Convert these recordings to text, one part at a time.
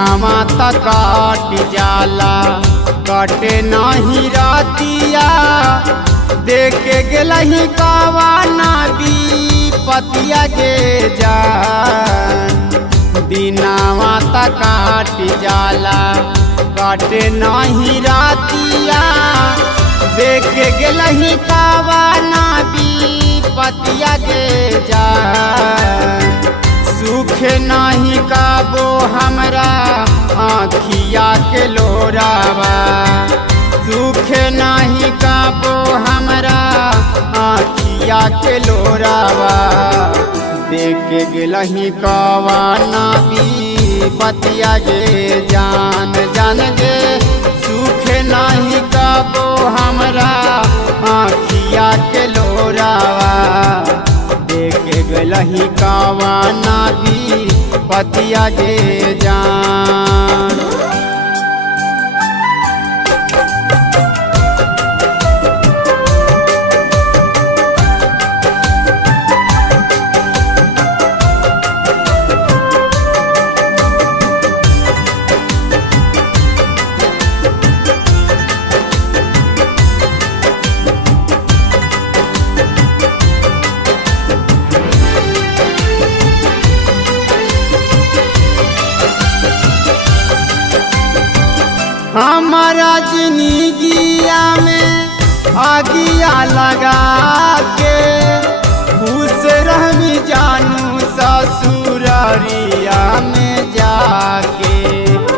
दिनावा तक काट जाला कटे नहीं रातिया देखे गेलही कावाना पतिया के जान दिनावा तक काट जाला काटे नहीं रातिया देखे गेलही कावाना पतिया के जान सुखे नहीं काबो हमरा आँखिया के लोरावा सुखे नहीं काबो हमरा आँखिया के लोरावा देखे गेलही कावाना पतिया गे जान जान गे सुखे नहीं काबो हमरा आँखिया के लोरावा देखे गेलही कावाना पतिया गे जान। हमारा जिंदगिया में आगिया लगा के खुश रहमी जानू ससुरारिया में जाके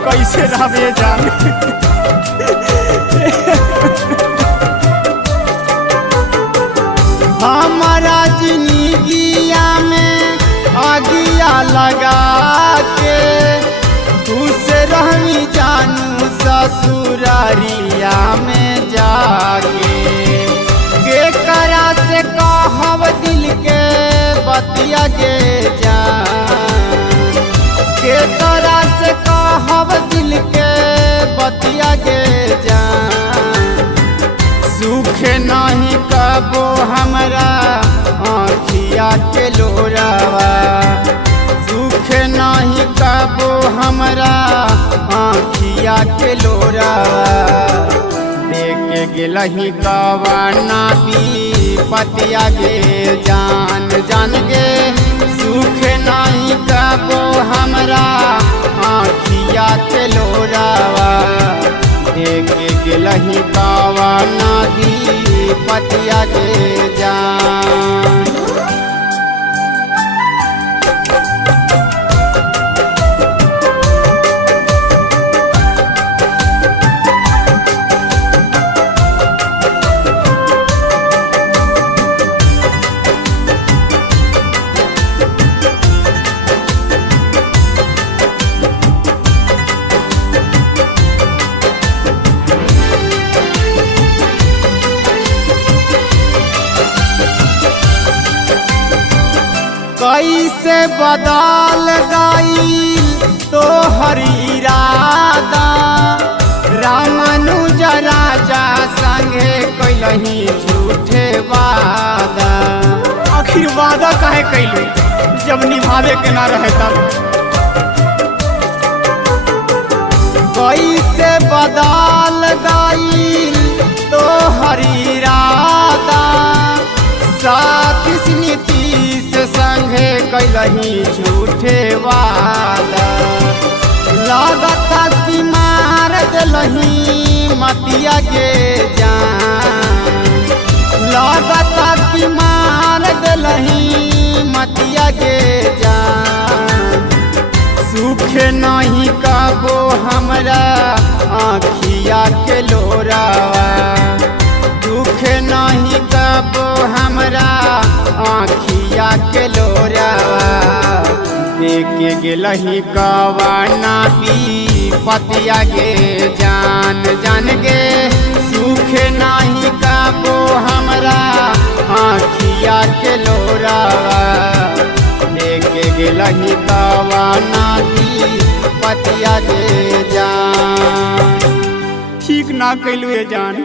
कैसे रहबे जान हमारा जिंदगिया में आगिया लगा के खुश रहमी जानू ससुरारिया में जाके के करा से कहब दिल के बतिया के जान के करा से कहब दिल के बतिया के जान सुखे नहीं कबो हमरा आँखिया के लोरावा सुखे नहीं कबो हमरा आँखिया के लोरावा देखे गेलही कावाना पतिया गे जान जान गे सुखे नहीं कबो हमरा आँखिया के लोरावा देखे गेलही कावाना पतिया गे जान। कैसे बदल गईल तो हरी इरादा रामानुज राजा संगे कैलही झूठे वादा आखिर वादा काहे कैले जब निभावे के ना रहे तब कैसे बदल गईल तो हरी इरादा साथी नीतीश संगे कैलही झूठे वादा लागता कि मार देलही मतिया के जान लागता कि मार देलही मतिया के जान सुखे नहीं कबो हमरा आँखिया के लोरावा सुखे नहीं कबो हमरा आँखिया के लोरावा देखे गेलही कावाना पतिया गे जान जान गे सुखे नहीं कबो हमरा आँखिया के लोरावा देखे गेलही कावाना पतिया गे जान ठीक ना कैलू जान।